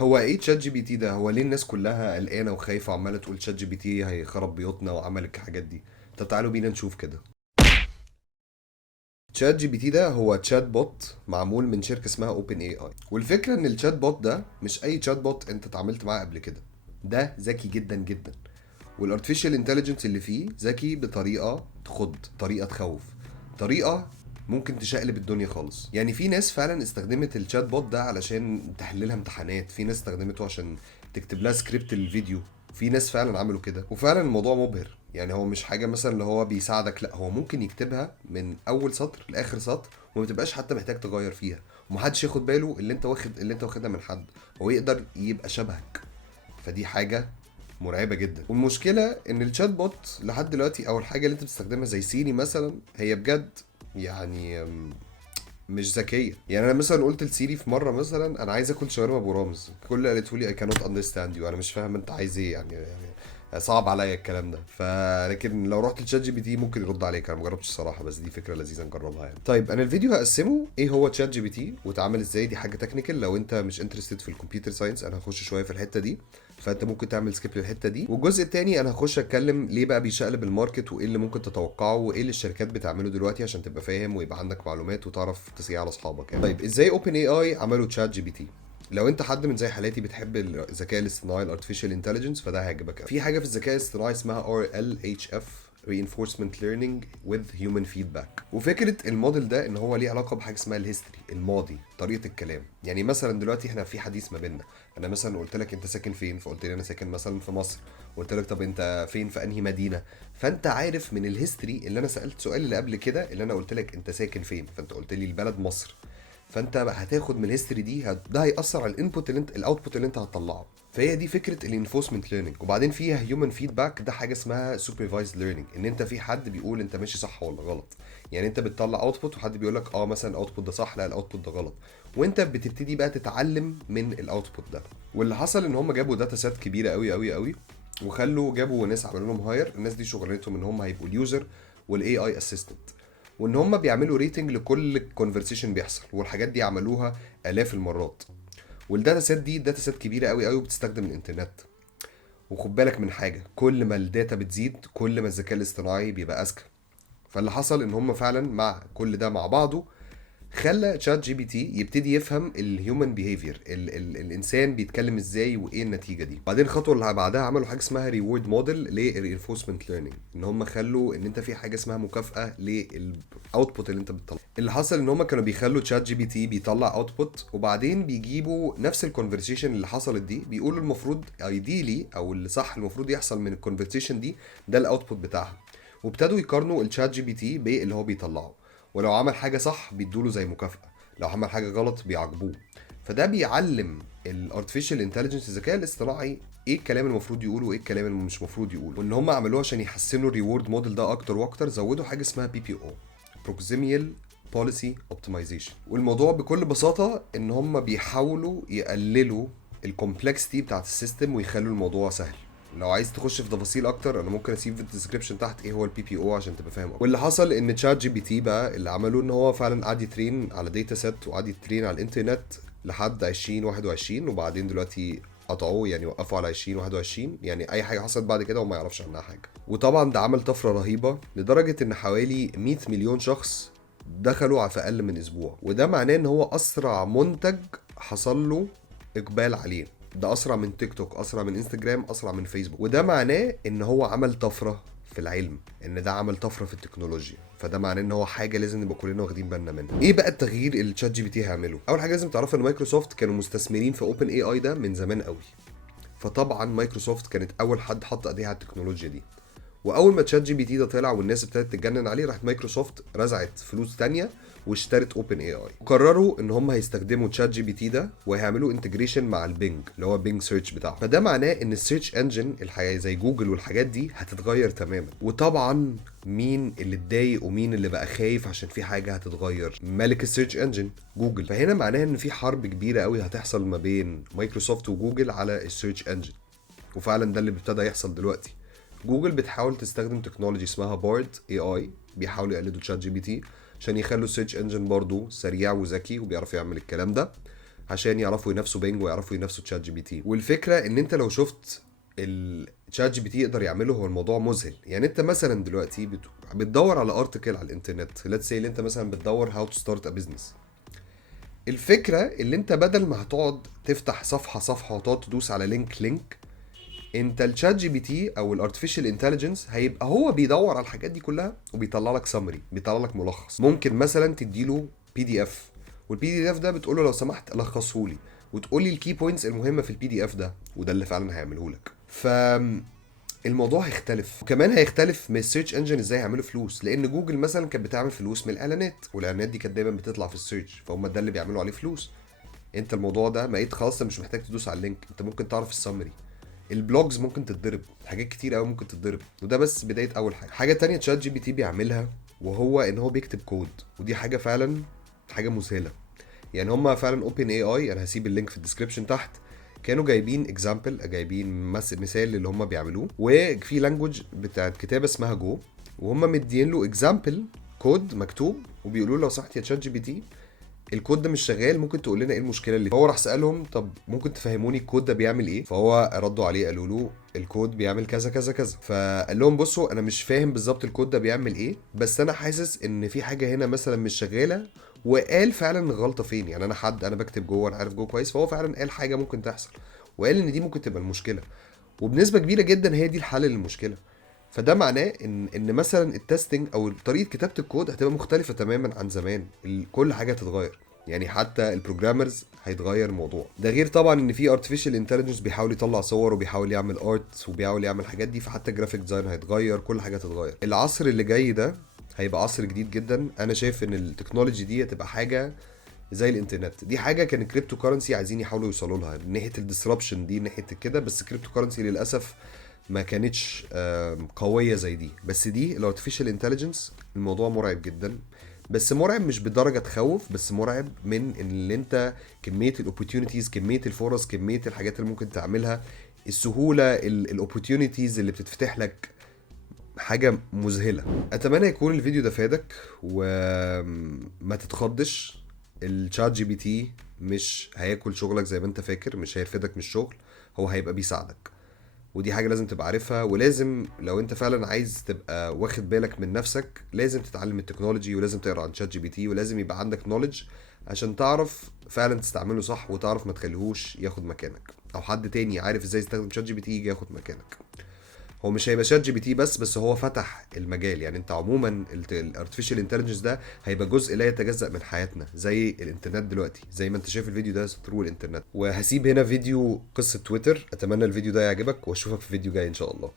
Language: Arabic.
هو ايه تشات جي بي تي ده؟ هو ليه الناس كلها قلقانه وخايفه وعماله تقول تشات جي بي تي هيخرب بيوتنا وعمل الحاجات دي؟ طب تعالوا بينا نشوف كده. تشات جي بي تي ده هو تشات بوت معمول من شركه اسمها اوبن اي اي، والفكره ان الشات بوت ده مش اي تشات بوت انت اتعاملت معاه قبل كده. ده ذكي جدا جدا، والارتفيشال انتليجنس اللي فيه ذكي بطريقه تخض، طريقه تخوف، طريقه ممكن تشقلب الدنيا خالص. يعني في ناس فعلا استخدمت الشات بوت ده علشان تحللها امتحانات، في ناس استخدمته عشان تكتب لها سكريبت الفيديو، في ناس فعلا عملوا كده، وفعلا الموضوع مبهر. يعني هو مش حاجه مثلا اللي هو بيساعدك، لا هو ممكن يكتبها من اول سطر لاخر سطر وما تبقاش حتى محتاج تغير فيها، ومحدش ياخد باله اللي انت واخدها من حد. هو يقدر يبقى شبهك، فدي حاجه مرعبه جدا. والمشكله ان الشات بوت لحد دلوقتي، او الحاجه اللي انت بتستخدمها زي سيري مثلا، هي بجد يعني مش ذكيه. يعني انا مثلا قلت لسيري في مره مثلا انا عايز اكل شاورما ابو رامز، كل اللي قالته لي I cannot understand you، انا مش فاهم انت عايز ايه يعني صعب عليا الكلام ده. لكن لو رحت لتشات جي بي تي ممكن يرد عليك. انا مجربتش الصراحه، بس دي فكره لذيذه نجربها يعني. طيب انا الفيديو هقسمه ايه هو تشات جي بي تي واتعمل ازاي، دي حاجه تكنيكال. لو انت مش انترستد في الكمبيوتر ساينس انا هخش شويه في الحته دي، فانت ممكن تعمل سكيب للحته دي. والجزء التاني انا هخش اتكلم ليه بقى بيشقلب الماركت، وايه اللي ممكن تتوقعه، وايه اللي الشركات بتعمله دلوقتي عشان تبقى فاهم ويبقى عندك معلومات وتعرف تسيع على اصحابك يعني. طيب ازاي اوبن اي اي عملوا تشات جي بي تي؟ لو انت حد من زي حالاتي بتحب الذكاء الاصطناعي الارتفيشال انتليجنس فده هيعجبك. في حاجه في الذكاء الاصطناعي اسمها RLHF reinforcement learning with human feedback. وفكره الموديل ده ان هو ليه علاقه بحاجه اسمها الهيستوري، الماضي، طريقه الكلام. يعني مثلا دلوقتي احنا في حديث ما بيننا، انا مثلا قلت لك انت ساكن فين، فقلت لي انا ساكن مثلا في مصر، قلت لك طب انت فين في انهي مدينه، فانت عارف من الهيستوري اللي انا سالت سؤال اللي قبل كده اللي انا قلت لك انت ساكن فين، فانت قلت لي البلد مصر، فانت بقى هتاخد من الهيستوري دي ده هيأثر على الانبوت اللي انت الاوتبوت اللي انت هتطلعه. فهي دي فكره الانفورسمنت ليرنينج. وبعدين فيها هيومن فيدباك، ده حاجه اسمها سوبرفايزد ليرنينج، ان انت في حد بيقول انت ماشي صح ولا غلط. يعني انت بتطلع اوتبوت وحد بيقول لك اه مثلا الاوتبوت ده صح، لا الاوتبوت ده غلط، وانت بتبتدي بقى تتعلم من الاوتبوت ده. واللي حصل ان هم جابوا داتا سيت كبيره قوي قوي قوي، جابوا ناس عملوا لهم هاير. الناس دي شغلتهم ان هم هيبقوا اليوزر والاي اي اسيستنت، وان هم بيعملوا ريتنج لكل كونفرسيشن بيحصل، والحاجات دي عملوها الاف المرات. والداتا سيت دي داتا سيت كبيره قوي قوي بتستخدم الانترنت. وخد بالك من حاجه، كل ما الداتا بتزيد كل ما الذكاء الاصطناعي بيبقى اذكى. فاللي حصل ان هم فعلا مع كل ده مع بعضه خلى تشات جي بي تي يبتدي يفهم الهيومن بيهيفير، الانسان بيتكلم ازاي وايه النتيجه دي. بعدين الخطوه اللي بعدها عملوا حاجه اسمها ريورد موديل للرينفورسمنت ليرنينج، ان هم خلوا ان انت في حاجه اسمها مكافاه للاوتبوت اللي انت بتطلعه. اللي حصل ان هم كانوا بيخلوا تشات جي بي تي بيطلع اوتبوت، وبعدين بيجيبوا نفس الكونفرسيشن اللي حصلت دي، بيقولوا المفروض ايديلي او اللي صح المفروض يحصل من الكونفرسيشن دي ده الاوتبوت بتاعها. وابتدوا يقارنوا الشات جي بي تي باللي هو بيطلعه، ولو عمل حاجة صح بيدوله زي مكافأة، لو عمل حاجة غلط بيعاقبوه. فده بيعلم الارتفيشال انتليجنس، الذكاء الاصطناعي، ايه الكلام المفروض يقوله وايه الكلام اللي مش المفروض يقوله. وان هم عملوه عشان يحسنوا الريورد موديل ده اكتر واكتر، زودوا حاجة اسمها PPO Proximial Policy Optimization. والموضوع بكل بساطة ان هم بيحاولوا يقللوا الكومبلكسيتي بتاعت السيستم ويخلوا الموضوع سهل. لو عايز تخش في تفاصيل اكتر انا ممكن اسيب في الديسكربشن تحت ايه هو البي بي او عشان تبقى فاهم أكتر. واللي حصل ان تشات جي بي تي بقى اللي عملوه ان هو فعلا قعد يترين على داتا سيت وقعد يترين على الانترنت لحد 2021، وبعدين دلوقتي قطعوه، يعني وقفوا على 2021. يعني اي حاجه حصلت بعد كده وما يعرفش عنها حاجه. وطبعا ده عمل طفره رهيبه لدرجه ان حوالي 100 مليون شخص دخلوا في اقل من اسبوع، وده معناه ان هو اسرع منتج حصل له اقبال عليه. ده اسرع من تيك توك، اسرع من انستجرام، اسرع من فيسبوك. وده معناه ان هو عمل طفره في العلم، ان ده عمل طفره في التكنولوجيا. فده معناه ان هو حاجه لازم نبقى كلنا واخدين بالنا منها. ايه بقى التغيير اللي تشات جي بي تي هيعمله؟ اول حاجه لازم تعرفها ان مايكروسوفت كانوا مستثمرين في اوبن اي اي ده من زمان قوي. فطبعا مايكروسوفت كانت اول حد حط ايديها على التكنولوجيا دي. واول ما تشات جي بي تي ده طلع والناس ابتدت تتجنن عليه، راحت مايكروسوفت رزعت فلوس تانية واشترت اوبن اي اي. وقرروا ان هم هيستخدموا تشات جي بي تي ده وهيعملوا انتجريشن مع البينج اللي هو بينج سيرش بتاعه. فده معناه ان السيرش انجن الحقيقه زي جوجل والحاجات دي هتتغير تماما. وطبعا مين اللي اتضايق ومين اللي بقى خايف عشان في حاجه هتتغير؟ ملك السيرش انجن جوجل. فهنا معناه ان في حرب كبيره قوي هتحصل ما بين مايكروسوفت وجوجل على السيرش انجن. وفعلا ده اللي ابتدى يحصل دلوقتي. جوجل بتحاول تستخدم تكنولوجي اسمها بارد اي اي، بيحاولوا يقلدوا تشات جي بي تي عشان يخلوا السيرش انجن برضو سريع وذكي وبيعرف يعمل الكلام ده. عشان يعرفوا ينافسوا بينج ويعرفوا ينافسوا تشات جي بي تي. والفكره ان انت لو شفت الشات جي بي تي يقدر يعمله، هو الموضوع مذهل. يعني انت مثلا دلوقتي بتدور على ارتكل على الانترنت، ليتس سي اللي انت مثلا بتدور هاو تو ستارت ا بزنس. الفكره اللي انت بدل ما هتقعد تفتح صفحه وتقعد تدوس على لينك، انت الشات جي بي تي او الارتفيشال انتليجنس هيبقى هو بيدور على الحاجات دي كلها وبيطلع لك سمري، بيطلع لك ملخص. ممكن مثلا تديله بي دي اف، والبي دي اف ده بتقول له لو سمحت لخصه لي، وتقول لي الكي بوينتس المهمه في البي دي اف ده، وده اللي فعلا هيعمله لك. الموضوع هيختلف، وكمان هيختلف من السيرش انجن ازاي هيعملوا فلوس، لان جوجل مثلا كانت بتعمل فلوس من الاعلانات، والاعلانات دي كانت دايما بتطلع في السيرش، فهم ده اللي بيعملوا عليه فلوس. انت الموضوع ده بقيت خلاص مش محتاج تدوس على اللينك، انت ممكن تعرف السمري. البلوجز ممكن تتضرب، حاجات كتير قوي ممكن تتضرب، وده بس بدايه اول حاجه تانية تشات جي بي تي بيعملها، وهو ان هو بيكتب كود، ودي حاجه فعلا حاجه مذهله. يعني هم فعلا اوبن اي اي، انا هسيب اللينك في الديسكربشن تحت، كانوا جايبين اكزامبل، جايبين مثال اللي هم بيعملوه، وفي لانجوج بتاعت كتابه اسمها جو، وهم مدين له اكزامبل كود مكتوب، وبيقولوا له لو سمحت يا تشات جي بي تي الكود ده مش شغال، ممكن تقول لنا ايه المشكله اللي فيه. هو راح سالهم طب ممكن تفهموني الكود ده بيعمل ايه، فهو ردوا عليه قالوا له الكود بيعمل كذا كذا كذا. فقال لهم بصوا انا مش فاهم بالظبط الكود ده بيعمل ايه، بس انا حاسس ان في حاجه هنا مثلا مش شغاله، وقال فعلا الغلطه فين. يعني انا بكتب جوه، انا عارف جوه كويس، فهو فعلا قال حاجه ممكن تحصل، وقال ان دي ممكن تبقى المشكله، وبنسبه كبيره جدا هي دي الحل للمشكله. فده معناه ان مثلا التستنج او طريقه كتابه الكود هتبقى مختلفه تماما عن زمان، كل حاجه هتتغير. يعني حتى البروجرامرز هيتغير الموضوع ده، غير طبعا ان في ارتفيشال انتليجنس بيحاول يطلع صور وبيحاول يعمل ارت وبيحاول يعمل الحاجات دي، فحتى الجرافيك ديزاين هيتغير، كل حاجه هتتغير. العصر اللي جاي ده هيبقى عصر جديد جدا. انا شايف ان التكنولوجي دي هتبقى حاجه زي الانترنت. دي حاجه كان الكريبتو كارنسي عايزين يحاولوا يوصلوا لها، من ناحيه الديسربشن دي، ناحيه كده، بس الكريبتو كارنسي للاسف ما كانتش قويه زي دي. بس دي الارتفيشال انتليجنس الموضوع مرعب جدا، بس مرعب مش بدرجه تخوف، بس مرعب من ان اللي انت كميه الاوبورتيونيتيز، كميه الفرص، كميه الحاجات اللي ممكن تعملها، السهوله، الاوبورتيونيتيز اللي بتتفتح لك، حاجة مذهلة. اتمنى يكون الفيديو ده فادك، وما تتخضش. الشات جي بي تي مش هياكل شغلك زي ما انت فاكر، مش هيرفدك من الشغل، هو هيبقى بيساعدك، ودي حاجة لازم تبقى عارفها. ولازم لو انت فعلا عايز تبقى واخد بالك من نفسك، لازم تتعلم التكنولوجي، ولازم تقرا عن شات جي بي تي، ولازم يبقى عندك نوليدج عشان تعرف فعلا تستعمله صح، وتعرف ما تخليهوش ياخد مكانك، او حد تاني عارف ازاي يستخدم شات جي بي تي يجي ياخد مكانك. هو مش هيبقى شات جي بي تي بس هو فتح المجال. يعني انت عموما الارتفيشال انتليجنس ده هيبقى جزء لا يتجزأ من حياتنا، زي الانترنت دلوقتي، زي ما انت شايف الفيديو ده ثرو الانترنت. وهسيب هنا فيديو قصة تويتر، اتمنى الفيديو ده يعجبك، واشوفك في فيديو جاي ان شاء الله.